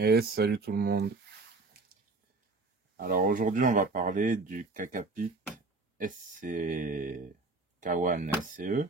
Et salut tout le monde. Alors aujourd'hui on va parler du Kakapit SC Kawan SCE.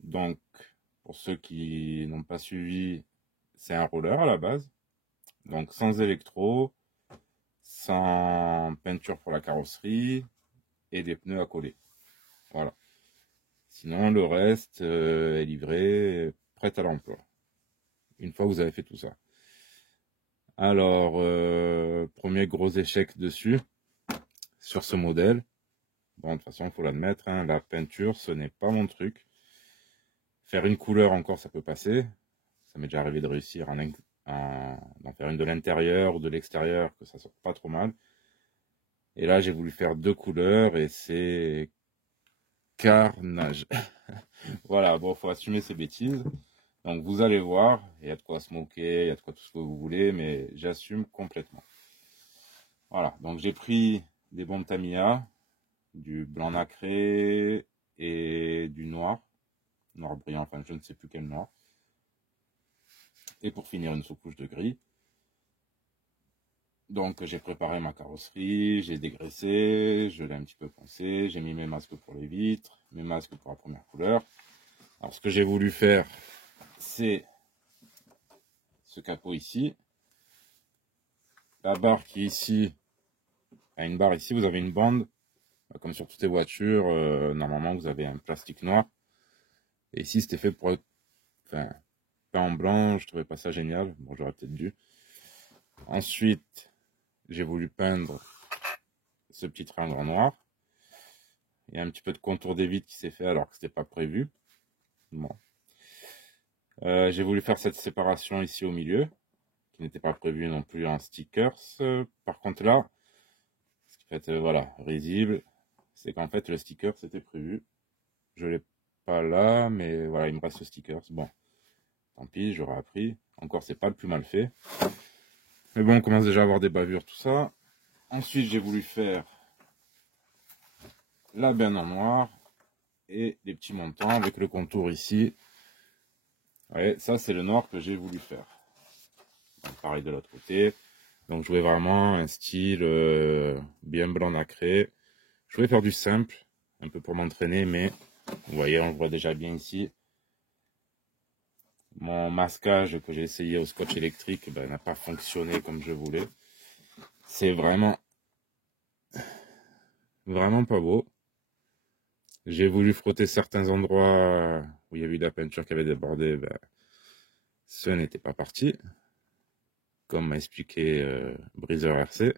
Donc pour ceux qui n'ont pas suivi, c'est un roller à la base. Donc sans électro, sans peinture pour la carrosserie et des pneus à coller. Voilà. Sinon le reste est livré, prêt à l'emploi. Une fois que vous avez fait tout ça. Alors, premier gros échec dessus, sur ce modèle. Bon, de toute façon, il faut l'admettre, hein, la peinture, ce n'est pas mon truc. Faire une couleur encore, ça peut passer. Ça m'est déjà arrivé de réussir d'en faire une de l'intérieur ou de l'extérieur, que ça sorte pas trop mal. Et là, j'ai voulu faire deux couleurs et c'est carnage. Voilà, bon, faut assumer ses bêtises. Donc, vous allez voir, il y a de quoi se moquer, il y a de quoi tout ce que vous voulez, mais j'assume complètement. Voilà, donc j'ai pris des bombes Tamiya, du blanc nacré et du noir brillant, enfin je ne sais plus quel noir. Et pour finir, une sous-couche de gris. Donc j'ai préparé ma carrosserie, j'ai dégraissé, je l'ai un petit peu poncé, j'ai mis mes masques pour les vitres, mes masques pour la première couleur. Alors ce que j'ai voulu faire, c'est ce capot ici. La barre qui est ici, à une barre ici, vous avez une bande. Comme sur toutes les voitures, normalement vous avez un plastique noir. Et ici c'était fait pour être peint en blanc, je trouvais pas ça génial. Bon, j'aurais peut-être dû. Ensuite, j'ai voulu peindre ce petit triangle en noir. Il y a un petit peu de contour des vitres qui s'est fait alors que c'était pas prévu. Bon. J'ai voulu faire cette séparation ici au milieu, qui n'était pas prévu non plus en stickers. Par contre là, ce qui fait voilà, risible, c'est qu'en fait le sticker c'était prévu. Je l'ai pas là, mais voilà, il me reste le sticker. Bon, tant pis, j'aurais appris. Encore, c'est pas le plus mal fait. Mais bon, on commence déjà à avoir des bavures, tout ça. Ensuite, j'ai voulu faire la benne en noir et des petits montants avec le contour ici. Ouais, ça c'est le noir que j'ai voulu faire. Donc, pareil de l'autre côté. Donc je voulais vraiment un style bien blanc nacré. Je voulais faire du simple, un peu pour m'entraîner, mais vous voyez, on le voit déjà bien ici. Mon masquage que j'ai essayé au scotch électrique n'a pas fonctionné comme je voulais. C'est vraiment pas beau. J'ai voulu frotter certains endroits où il y avait eu de la peinture qui avait débordé. Ce n'était pas parti. Comme m'a expliqué Briseur RC.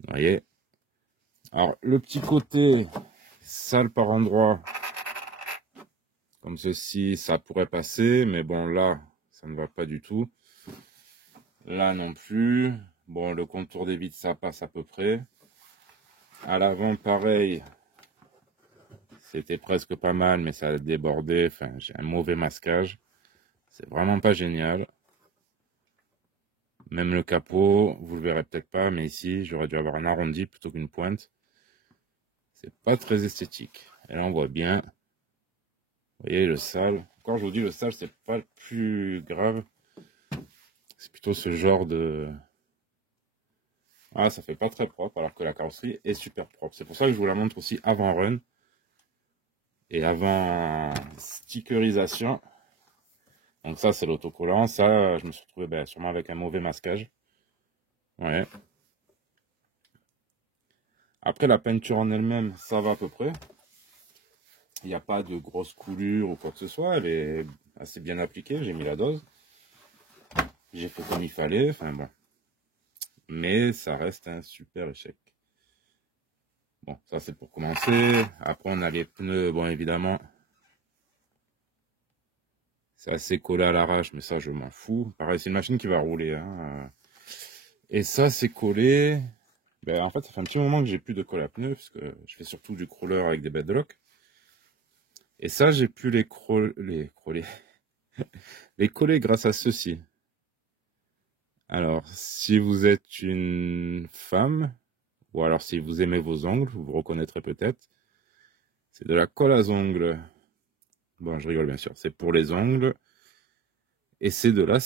Vous voyez. Alors, le petit côté sale par endroit, comme ceci, ça pourrait passer. Mais bon, là, ça ne va pas du tout. Là non plus. Bon, le contour des vitres, ça passe à peu près. À l'avant, pareil. C'était presque pas mal, mais ça a débordé. Enfin, j'ai un mauvais masquage. C'est vraiment pas génial. Même le capot, vous le verrez peut-être pas, mais ici, j'aurais dû avoir un arrondi plutôt qu'une pointe. C'est pas très esthétique. Et là, on voit bien. Vous voyez, le sale. Encore, je vous dis, le sale, c'est pas le plus grave. C'est plutôt ce genre de... Ah, ça fait pas très propre, alors que la carrosserie est super propre. C'est pour ça que je vous la montre aussi avant run. Et avant stickerisation. Donc ça, c'est l'autocollant. Ça, je me suis retrouvé sûrement avec un mauvais masquage. Ouais. Après, la peinture en elle-même, ça va à peu près. Il n'y a pas de grosses coulures ou quoi que ce soit. Elle est assez bien appliquée. J'ai mis la dose. J'ai fait comme il fallait. Enfin bon. Mais ça reste un super échec. Bon, ça c'est pour commencer. Après, on a les pneus. Bon, évidemment, c'est assez collé à l'arrache, mais ça, je m'en fous. Pareil, c'est une machine qui va rouler. Hein. Et ça, c'est collé. En fait, ça fait un petit moment que j'ai plus de colle à pneus, parce que je fais surtout du crawler avec des bedrock. Et ça, j'ai pu les coller grâce à ceci. Alors, si vous êtes une femme, ou alors si vous aimez vos ongles, vous vous reconnaîtrez peut-être. C'est de la colle à ongles. Bon, je rigole bien sûr. C'est pour les ongles. Et c'est de la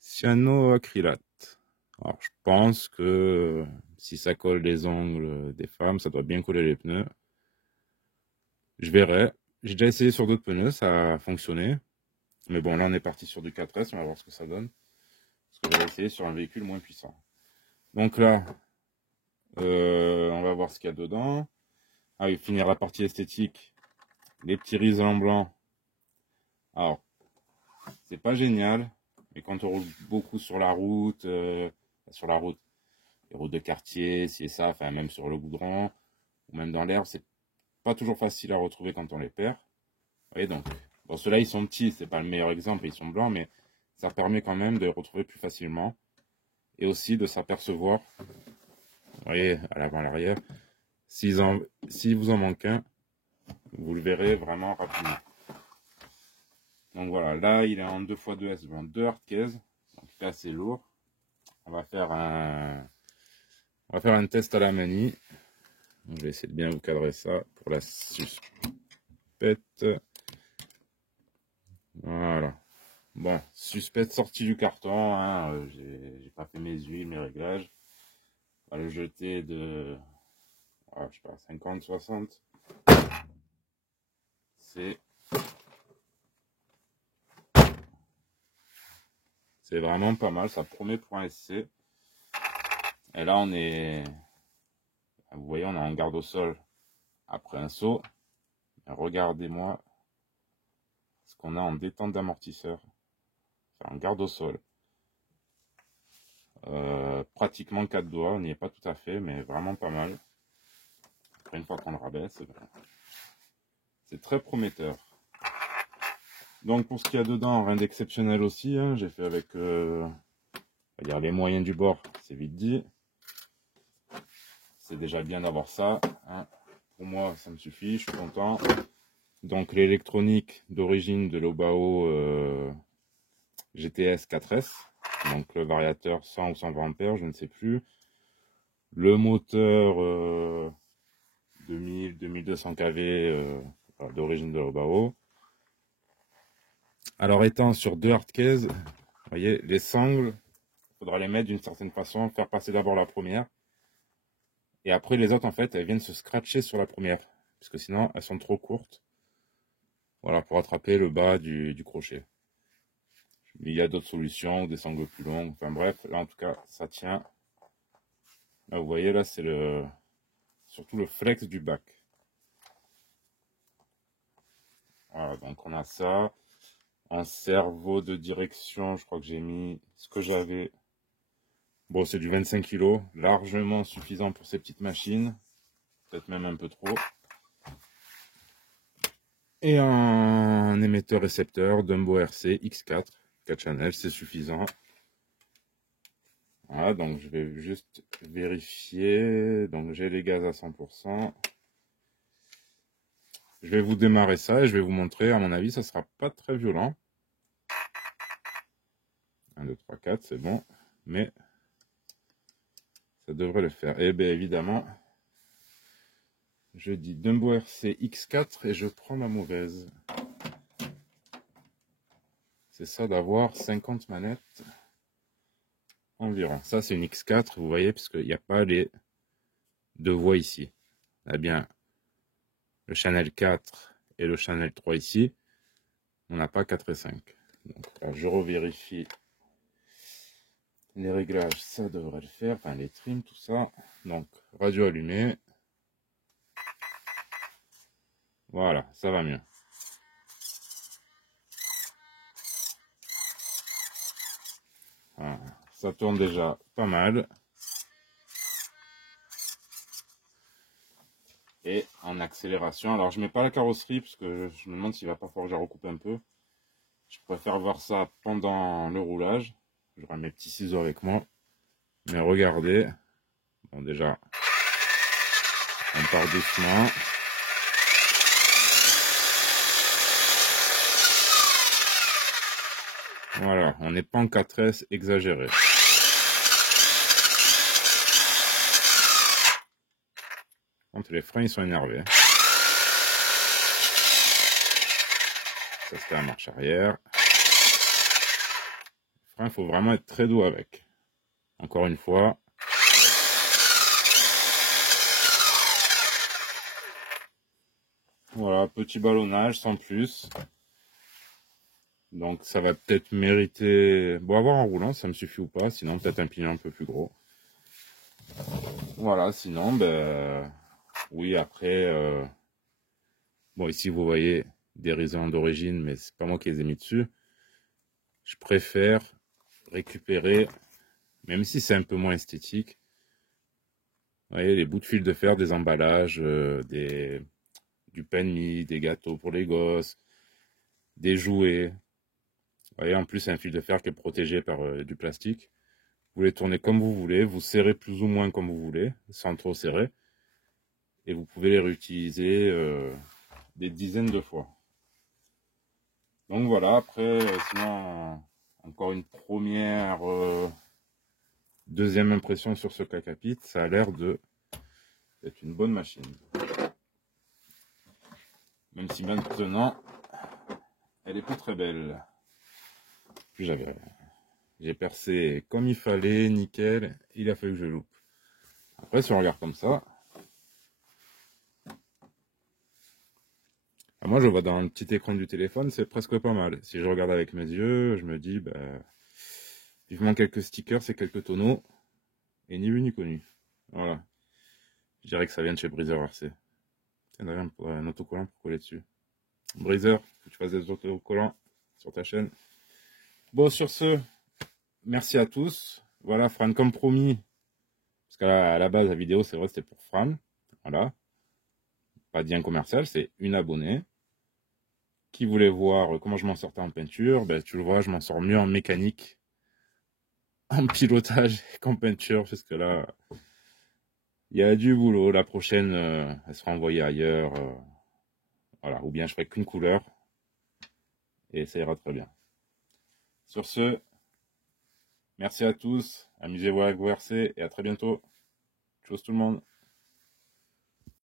cyanoacrylate. Alors, je pense que si ça colle les ongles des femmes, ça doit bien coller les pneus. Je verrai. J'ai déjà essayé sur d'autres pneus, ça a fonctionné. Mais bon, là, on est parti sur du 4S, on va voir ce que ça donne. Parce que j'avais essayé sur un véhicule moins puissant. Donc là, on va voir ce qu'il y a dedans. Ah oui, finir la partie esthétique. Les petits risolants blancs. Alors, c'est pas génial. Mais quand on roule beaucoup sur la route, les routes de quartier, si et ça, enfin même sur le goudron, ou même dans l'herbe, c'est pas toujours facile à retrouver quand on les perd. Vous voyez donc, bon, ceux-là ils sont petits, c'est pas le meilleur exemple, ils sont blancs, mais ça permet quand même de les retrouver plus facilement. Et aussi de s'apercevoir, vous voyez, à l'avant, à l'arrière, si vous en manquez un, vous le verrez vraiment rapidement. Donc voilà, là il est en 2x2S, bon, 2 hardcase, donc il est assez lourd. On va faire un test à la manie. Je vais essayer de bien vous cadrer ça pour la suspette. Voilà. Bon, suspette sortie du carton. Hein, j'ai pas fait mes huiles, mes réglages. On va le jeter de, je sais pas, 50, 60. C'est vraiment pas mal. Ça promet pour un SC. Et là, vous voyez, on est en garde au sol après un saut. Regardez-moi ce qu'on a en détente d'amortisseur. En garde au sol. Pratiquement 4 doigts, on n'y est pas tout à fait, mais vraiment pas mal. Après, une fois qu'on le rabaisse, c'est très prometteur. Donc pour ce qu'il y a dedans, rien d'exceptionnel aussi, hein. J'ai fait avec on va dire les moyens du bord, c'est vite dit. C'est déjà bien d'avoir ça, hein. Pour moi ça me suffit, je suis content. Donc l'électronique d'origine de l'Obao GTS 4S, donc le variateur 100 ou 120 ampères, je ne sais plus. Le moteur 2200 kV d'origine de l'Obao. Alors étant sur 2 hardcases, vous voyez, les sangles, il faudra les mettre d'une certaine façon, faire passer d'abord la première. Et après les autres, en fait, elles viennent se scratcher sur la première. Parce que sinon, elles sont trop courtes. Voilà, pour attraper le bas du crochet. Mais il y a d'autres solutions, des sangles plus longues. Enfin bref, là en tout cas, ça tient. Là, vous voyez, là, c'est surtout le flex du bac. Voilà, donc on a ça. En cerveau de direction, je crois que j'ai mis ce que j'avais. Bon, c'est du 25 kg, largement suffisant pour ces petites machines. Peut-être même un peu trop. Et un émetteur récepteur Dumbo RC X4, 4 channels, c'est suffisant. Voilà, donc je vais juste vérifier. Donc j'ai les gaz à 100%. Je vais vous démarrer ça et je vais vous montrer. À mon avis, ça sera pas très violent. 1, 2, 3, 4, c'est bon. Mais ça devrait le faire. Et bien évidemment, je dis Dumbo RC X4 et je prends ma mauvaise. C'est ça d'avoir 50 manettes environ. Ça, c'est une X4, vous voyez, parce qu'il n'y a pas les deux voies ici. Il y a bien le channel 4 et le channel 3 ici. On n'a pas 4 et 5. Donc, là, je revérifie les réglages, ça devrait le faire. Enfin, les trims, tout ça. Donc, radio allumée. Voilà, ça va mieux. Voilà, ça tourne déjà pas mal. Et en accélération, alors je mets pas la carrosserie parce que je me demande s'il va pas falloir que je recoupe un peu. Je préfère voir ça pendant le roulage. J'aurai mes petits ciseaux avec moi. Mais regardez, bon déjà, on part doucement. Voilà, on n'est pas en 4S exagéré. Quand les freins ils sont énervés. Ça c'était la marche arrière. Le frein, il faut vraiment être très doux avec. Encore une fois. Voilà, petit ballonnage sans plus. Donc ça va peut-être mériter... Bon, avoir un roulant, ça me suffit ou pas. Sinon, peut-être un pignon un peu plus gros. Voilà, sinon, ben... Oui, après... Bon, ici, vous voyez des raisins d'origine, mais c'est pas moi qui les ai mis dessus. Je préfère récupérer, même si c'est un peu moins esthétique, vous voyez, les bouts de fil de fer des emballages, du pain de mie, des gâteaux pour les gosses, des jouets. Vous voyez, en plus, c'est un fil de fer qui est protégé par du plastique. Vous les tournez comme vous voulez, vous serrez plus ou moins comme vous voulez, sans trop serrer. Et vous pouvez les réutiliser des dizaines de fois. Donc voilà, après, sinon, encore une première, deuxième impression sur ce Kakapit, ça a l'air d'être une bonne machine. Même si maintenant, elle est plus très belle. Puis j'ai percé comme il fallait, nickel, il a fallu que je loupe. Après, si on regarde comme ça, moi je vois dans le petit écran du téléphone, c'est presque pas mal. Si je regarde avec mes yeux, je me dis, bah, vivement quelques stickers et quelques tonneaux, et ni vu ni connu. Voilà. Je dirais que ça vient de chez Breezer RC. Tiens, d'ailleurs, un autocollant pour coller dessus. Breezer, faut que tu fasses des autocollants sur ta chaîne. Bon, sur ce, merci à tous. Voilà, Fran, comme promis, parce qu'à la base, la vidéo, c'est vrai, c'était pour Fran. Voilà. Pas de lien commercial, c'est une abonnée qui voulait voir comment je m'en sortais en peinture. Ben, tu le vois, je m'en sors mieux en mécanique, en pilotage qu'en peinture, parce que là, il y a du boulot. La prochaine, elle sera envoyée ailleurs. Voilà, ou bien je ferai qu'une couleur et ça ira très bien. Sur ce, merci à tous, amusez-vous avec VRC et à très bientôt. Tchuss tout le monde.